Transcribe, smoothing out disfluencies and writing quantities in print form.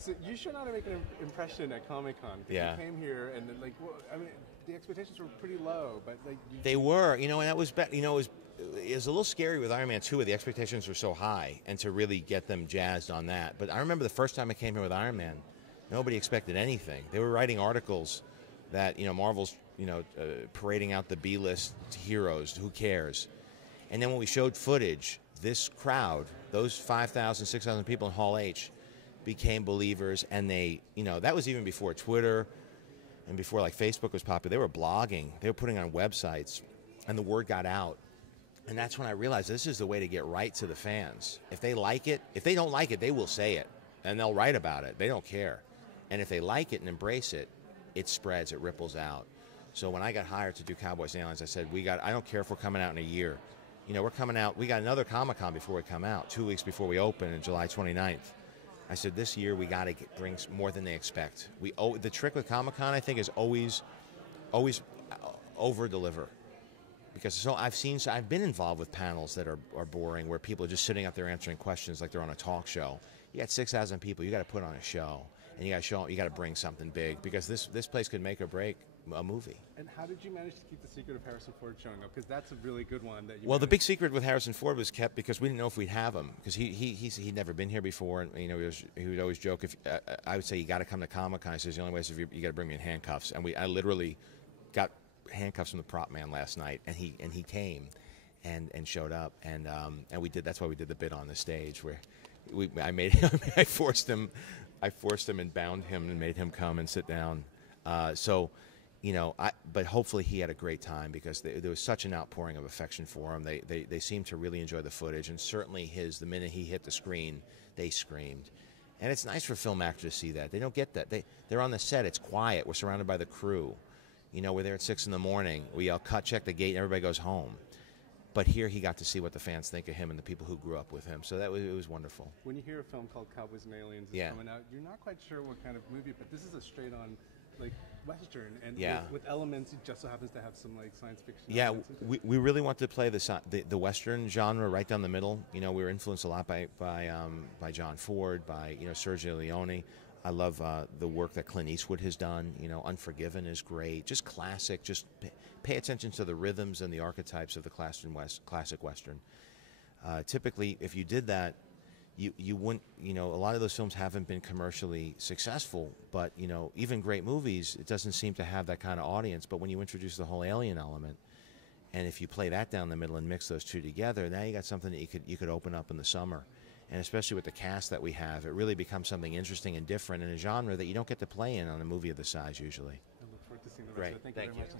So you sure know how to make an impression at Comic-Con. Yeah. You came here and then, like, well, I mean, the expectations were pretty low, but like They were, and that was, it was a little scary with Iron Man 2 where the expectations were so high, and to really get them jazzed on that. But I remember the first time I came here with Iron Man, nobody expected anything. They were writing articles that, Marvel's, parading out the B-list heroes, who cares? And then when we showed footage, this crowd, those 5,000, 6,000 people in Hall H, became believers, and they, that was even before Twitter and before like Facebook was popular. They were blogging, they were putting on websites, and the word got out. And that's when I realized this is the way to get right to the fans. If they like it, if they don't like it, they will say it, and they'll write about it. They don't care. And if they like it and embrace it, it spreads, it ripples out. So when I got hired to do Cowboys Aliens, I said, I don't care if we're coming out in a year. We're coming out, we got another Comic-Con before we come out, 2 weeks before we open on July 29th. I said, this year we got to bring more than they expect. The trick with Comic-Con, I think, is always over-deliver. Because I've been involved with panels that are boring, where people are just sitting up there answering questions like they're on a talk show. You got 6,000 people, you got to put on a show, and you got to bring something big, because this place could make or break a movie. And how did you manage to keep the secret of Harrison Ford showing up? Because that's a really good one. Well, the big secret with Harrison Ford was kept because we didn't know if we'd have him, because he'd never been here before, and he would always joke, if I would say, you got to come to Comic-Con. He says, the only way is if you got to bring me in handcuffs. And I literally got handcuffs from the prop man last night, and he came and showed up, and we did. That's why we did the bit on the stage where I forced him and bound him and made him come and sit down. But hopefully he had a great time, because there was such an outpouring of affection for him. They seemed to really enjoy the footage, and certainly the minute he hit the screen, they screamed. And it's nice for film actors to see that. They don't get that. They're on the set. It's quiet. We're surrounded by the crew. We're there at 6 in the morning. We all check the gate, and everybody goes home. But here he got to see what the fans think of him and the people who grew up with him. So it was wonderful. When you hear a film called Cowboys and Aliens is coming out, you're not quite sure what kind of movie, but this is a straight-on, like, Western, and with elements. It just so happens to have some like science fiction. Yeah, we really wanted to play the Western genre right down the middle. We were influenced a lot by John Ford, by Sergio Leone. I love the work that Clint Eastwood has done. Unforgiven is great. Just classic. Just pay attention to the rhythms and the archetypes of the classic Western. Typically, if you did that, you wouldn't. A lot of those films haven't been commercially successful, but even great movies, it doesn't seem to have that kind of audience. But when you introduce the whole alien element, and if you play that down the middle and mix those two together, now you got something that you could open up in the summer. And especially with the cast that we have, it really becomes something interesting and different in a genre that you don't get to play in on a movie of this size usually. I look forward to seeing the rest of it. Thank you very much.